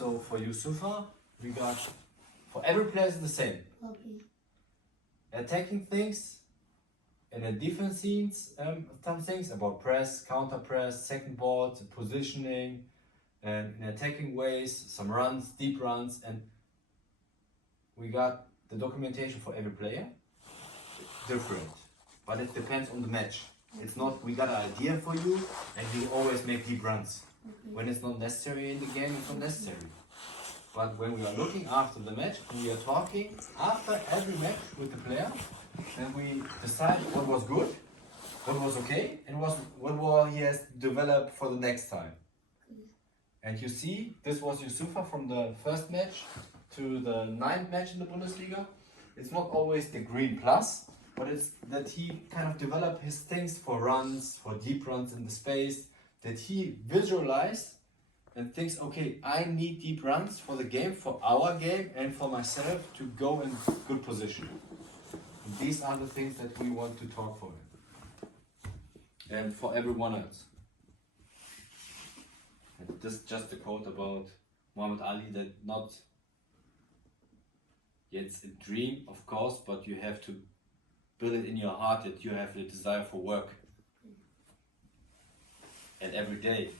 So for Yusufa, we got, for every player is the same. Okay. Attacking things, and then defense scenes, some things about press, counter press, second ball, positioning, and in attacking ways, some runs, deep runs, and we got the documentation for every player, different, but it depends on the match. It's not, we got an idea for you, and you always make deep runs. Okay. When it's not necessary in the game, it's not necessary. But when we are looking after the match, we are talking after every match with the player, and we decide what was good, what was okay, and what he has developed for the next time. And you see, this was Yusufa from the first match to the 9th match in the Bundesliga. It's not always the green plus, but it's that he kind of developed his things for runs, for deep runs in the space, that he visualized and thinks, okay, I need deep runs for the game, for our game, and for myself to go in good position. And these are the things that we want to talk for him. And for everyone else. And this is just a quote about Muhammad Ali, that not, yeah, it's a dream, of course, but you have to build it in your heart that you have the desire for work. And every day.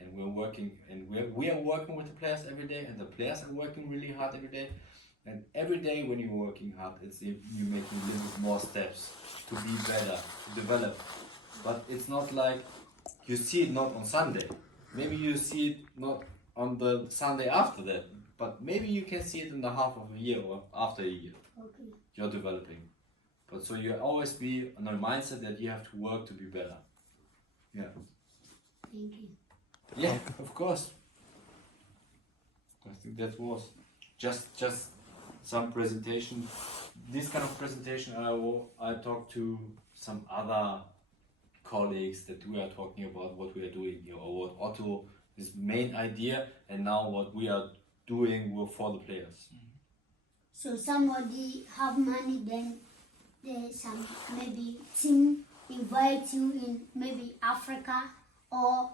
And we're working, and we are working with the players every day, and the players are working really hard every day. And every day when you're working hard, it's you're making a little bit more steps to be better, to develop. But it's not like you see it not on Sunday. Maybe you see it not on the Sunday after that, but maybe you can see it in the half of a year or after a year. Okay. You're developing. But so you always be on a mindset that you have to work to be better. Yeah. Thank you. Yeah, of course. I think that was just some presentation. This kind of presentation, I talked to some other colleagues that we are talking about what we are doing here, or what Otto, his main idea, and now what we are doing for the players. So somebody have money, then there's some maybe team invite you in maybe Africa, or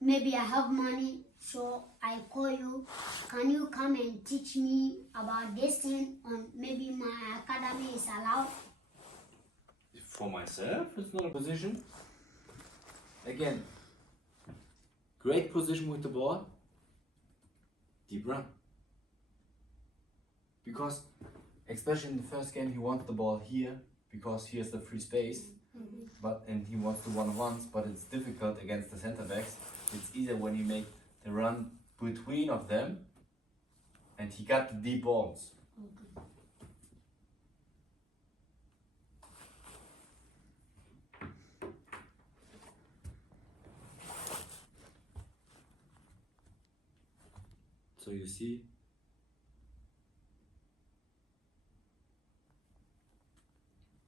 maybe I have money, so I call you. Can you come and teach me about this thing? On maybe my academy is allowed. For myself, it's not a position. Again, great position with the ball, deep run. Because, especially in the first game, he wants the ball here, because here's the free space. And he wants the one-on-ones, but it's difficult against the center backs. It's easier when you make the run between of them, and he got the deep balls. Okay. So you see,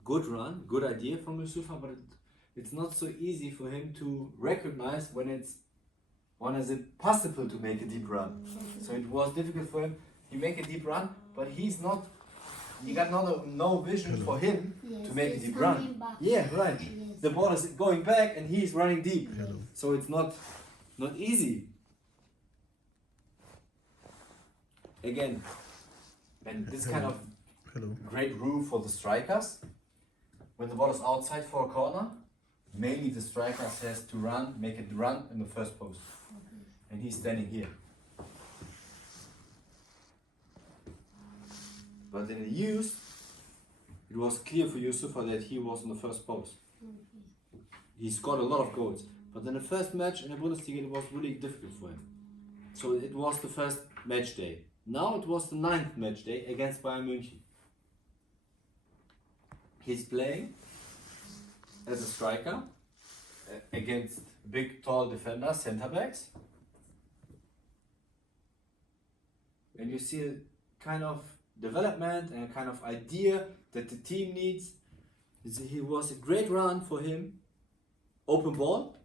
good run, good idea from Yusufa, but it's not so easy for him to recognize when is it possible to make a deep run. So it was difficult for him. He make a deep run, but he got no vision for him Yes, to make a it's deep coming run. back. Yeah, right. Yes. The ball is going back and he's running deep. Hello. So it's not easy. Again, and this kind of great rule for the strikers. When the ball is outside for a corner, mainly the striker has to make it run in the first post. Okay. And he's standing here. But in the youth, it was clear for Yusufa that he was in the first post. Okay. He scored a lot of goals. But in the first match in the Bundesliga, it was really difficult for him. So it was the first match day. Now it was the 9th match day against Bayern München. He's playing as a striker against big, tall defenders, center backs. And you see a kind of development and a kind of idea that the team needs. It was a great run for him. Open ball.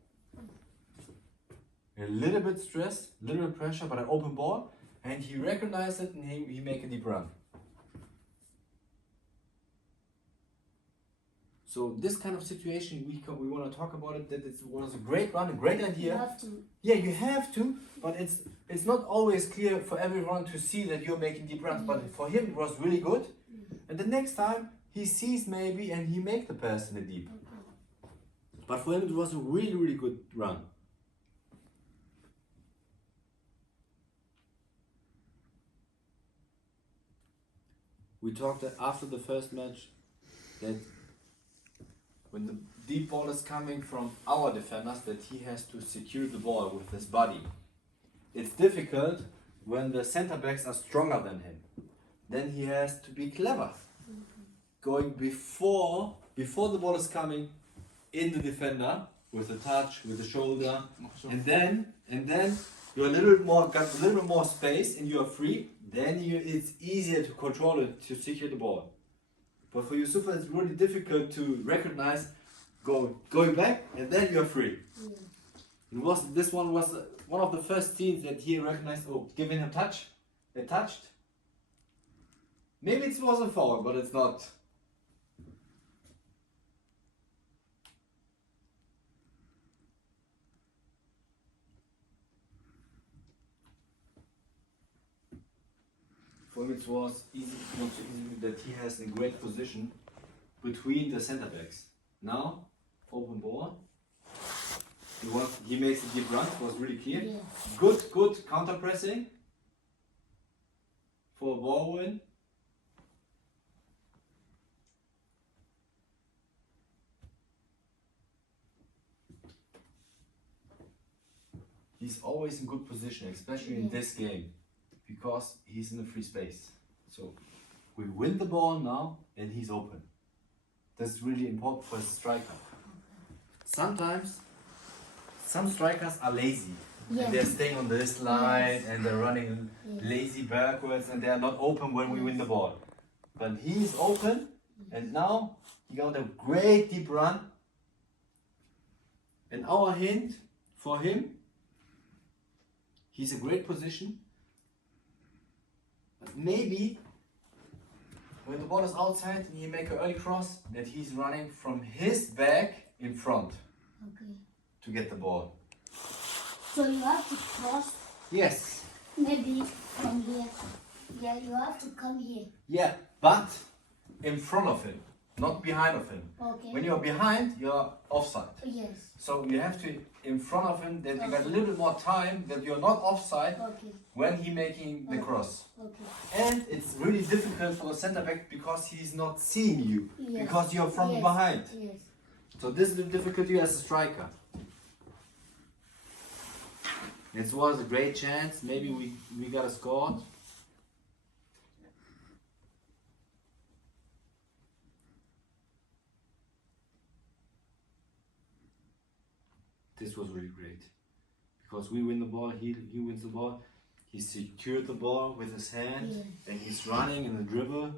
A little bit stress, a little bit pressure, but an open ball. And he recognized it and he make a deep run. So this kind of situation, we want to talk about it, that it was a great run, a great idea. You have to. Yeah, you have to, but it's not always clear for everyone to see that you're making deep runs. But for him, it was really good. And the next time, he sees maybe and he make the pass in the deep. But for him, it was a really, really good run. We talked after the first match that when the deep ball is coming from our defenders, that he has to secure the ball with his body. It's difficult when the center backs are stronger than him. Then he has to be clever, going before the ball is coming in the defender with the touch, with the shoulder, and then you're got a little bit more space and you are free. Then it's easier to control it, to secure the ball. But for Yusufa, it's really difficult to recognize going back and then you're free. This one was one of the first scenes that he recognized. Oh, giving him touch, it touched. Maybe it was a foul, but it's not. For him, it was easy, not so easy, that he has a great position between the center backs. Now, open ball. He makes a deep run. It was really clear. Yeah. Good counter pressing for a ball win. He's always in good position, especially in this game, because he's in a free space. So we win the ball now and he's open. That's really important for a striker. Sometimes some strikers are lazy. And they're staying on this line and they're running lazy backwards and they are not open when we win the ball. But he's open and now he got a great deep run. And our hint for him, he's a great position. But maybe when the ball is outside and he make an early cross, that he's running from his back in front to get the ball. So you have to cross. Yes. Maybe from here. Yeah, you have to come here. Yeah, but in front of him, not behind of him. Okay. When you're behind, you're offside. Yes. So you have to in front of him, that you got a little bit more time, that you're not offside when he making the cross. And it's really difficult for the center back because he's not seeing you, because you're from behind. Yes. So this is the difficulty as a striker. It was a great chance. Maybe we got a score. This was really great because we win the ball. He wins the ball. He secured the ball with his hand and he's running in the dribble.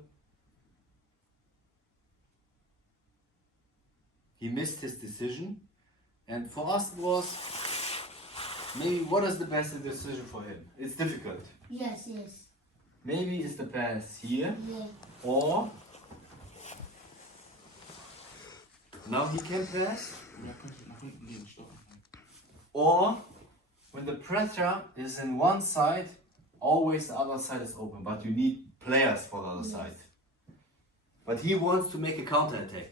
He missed his decision, and for us it was maybe what is the best decision for him? It's difficult. Yes, yes. Maybe it's the pass here, Yeah. or now he can pass, or when the pressure is in one side, always the other side is open, but you need players for the other side. But he wants to make a counter attack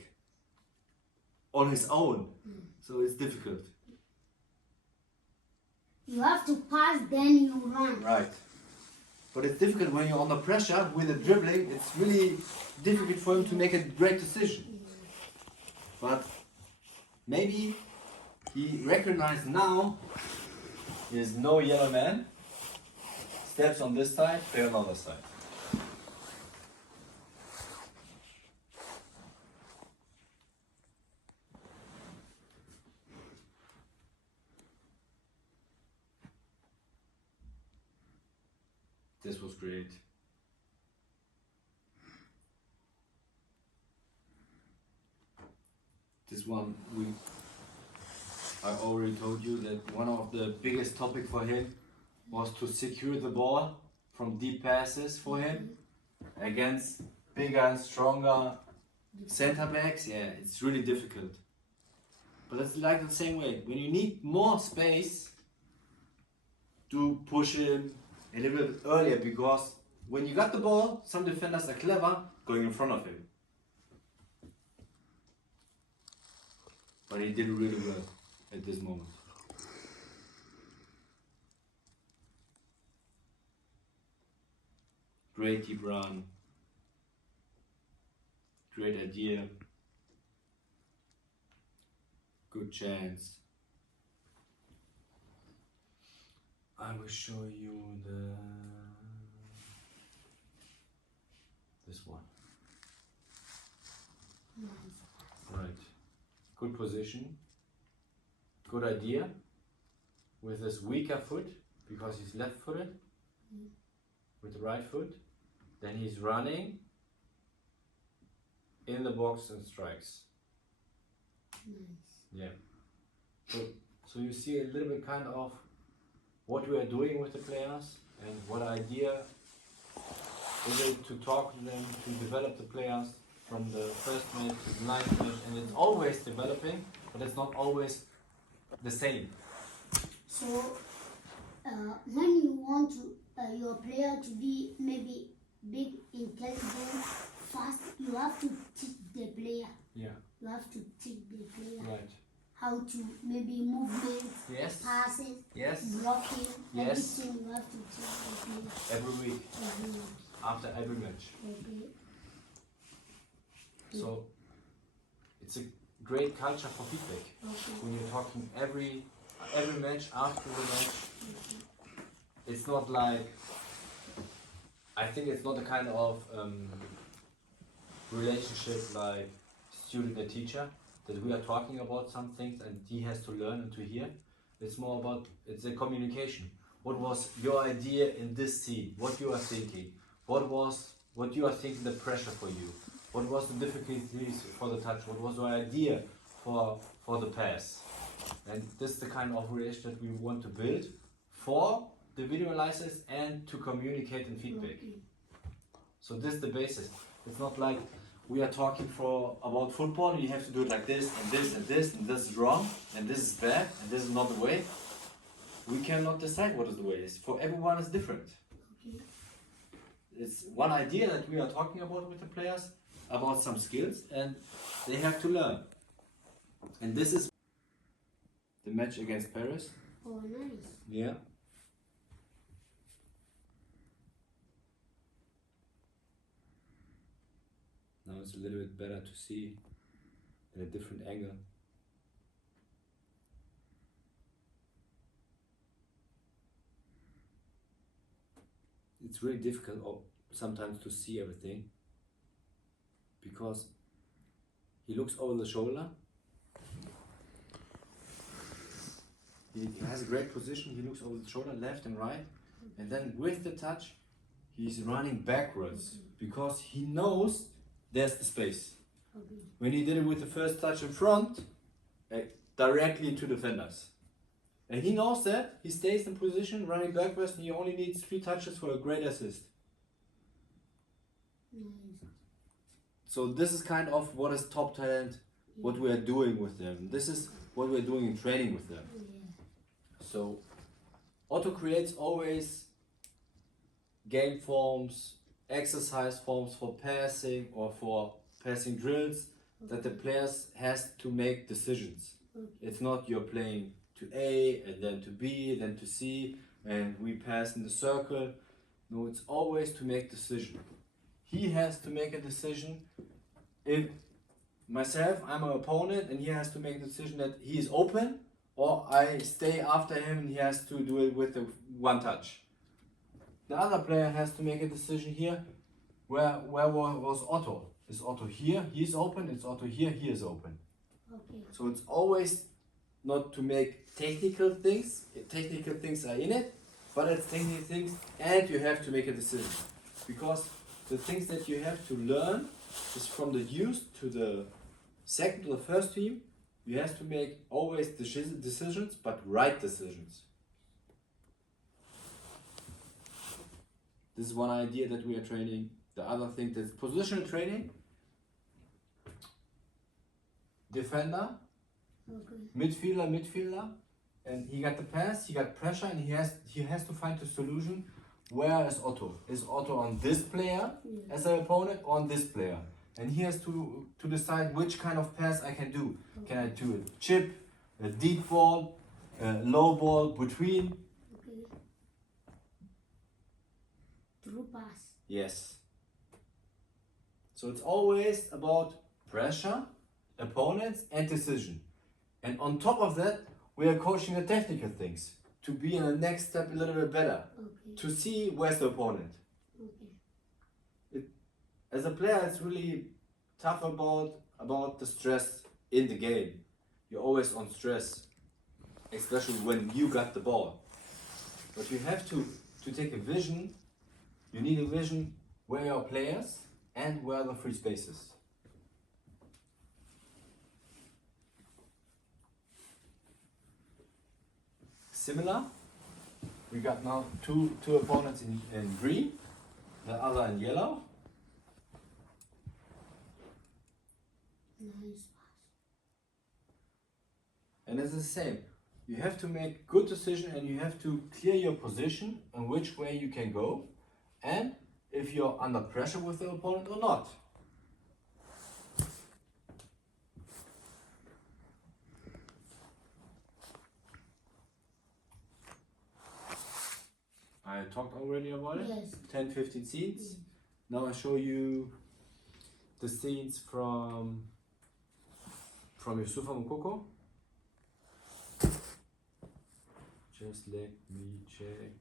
on his own, so it's difficult. You have to pass, then you run. Right. But it's difficult when you're under pressure with the dribbling. It's really difficult for him to make a great decision. But maybe he recognized now there's no yellow man. Steps on this side, play on the other side. This was great. This one, I already told you that one of the biggest topic for him was to secure the ball from deep passes for him against bigger and stronger Center backs, yeah, it's really difficult. But it's like the same way. When you need more space, to push him a little bit earlier, because when you got the ball, some defenders are clever going in front of him. But he did really well at this moment. Great deep run. Great idea. Good chance. I will show you this one. Right. Good position. Good idea. With his weaker foot, because he's left-footed. With the right foot. Then he's running in the box and strikes. Yeah. So you see a little bit kind of what we are doing with the players and what idea is it to talk to them, to develop the players from the first match to the ninth match, and it's always developing, but it's not always the same. So when you want to your player to be maybe big, intelligent, fast, you have to teach the player. Yeah. You have to teach the player. Right. How to maybe movement, Yes. passes, Yes. blocking, Yes. everything you have to teach the player. Every week. Every week. After every match. Okay. So it's a great culture for feedback. Okay. When you're talking every match, after the match, it's not like, I think it's not a kind of relationship like student and teacher, that we are talking about some things and he has to learn and to hear. It's more about, it's a communication. What was your idea in this scene? What you are thinking? What you are thinking the pressure for you? What was the difficulties for the touch? What was your idea for the pass? And this is the kind of relationship we want to build for the video analysis and to communicate and feedback. So this is the basis. It's not like we are talking about football and you have to do it like this and this and this and this is wrong and this is bad and this is not the way. We cannot decide what is the way. For everyone is different. It's one idea that we are talking about with the players, about some skills, and they have to learn. And this is the match against Paris. Oh, nice. Yeah. Now it's a little bit better to see at a different angle. It's really difficult sometimes to see everything because he looks over the shoulder. He has a great position, he looks over the shoulder, left and right, and then with the touch he's running backwards because he knows there's the space. When he did it with the first touch in front, directly into defenders. And he knows that, he stays in position, running backwards, and he only needs 3 touches for a great assist. So this is kind of what is top talent, what we are doing with them. This is what we are doing in training with them. So Otto creates always game forms, exercise forms for passing or for passing drills that the players has to make decisions. It's not you're playing to A and then to B, then to C, and we pass in the circle. No, it's always to make decision. He has to make a decision. If myself, I'm an opponent, and he has to make a decision that he is open, or I stay after him and he has to do it with the 1 touch. The other player has to make a decision here. Where was Otto? Is Otto here? He's open. It's Otto here. He is open. Okay. So it's always not to make technical things. Technical things are in it, but it's technical things, and you have to make a decision because the things that you have to learn is from the youth to the second to the first team. You have to make always decisions, but right decisions. This is one idea that we are training. The other thing that's positional training. defender, Okay. midfielder, and he got the pass, he got pressure, and he has to find the solution. Where is Otto? Is Otto on this player as an opponent or on this player? And he has to decide which kind of pass I can do. Can I do a chip, a deep ball, a low ball between? Okay. Through pass. Yes. So it's always about pressure, opponents, and decision. And on top of that, we are coaching the technical things to be in the next step a little bit better, Okay. to see where's the opponent. Okay. As a player, it's really tough about the stress in the game. You're always on stress, especially when you got the ball. But you have to take a vision. You need a vision where your players and where the free spaces. Similar, we got now two opponents in green, the other in yellow. Nice. And it's the same. You have to make good decision and you have to clear your position and which way you can go, and if you're under pressure with the opponent or not. I talked already about it. Yes. 10-15 scenes. Now I show you the scenes from Yusufa Mukoko. Just let me check.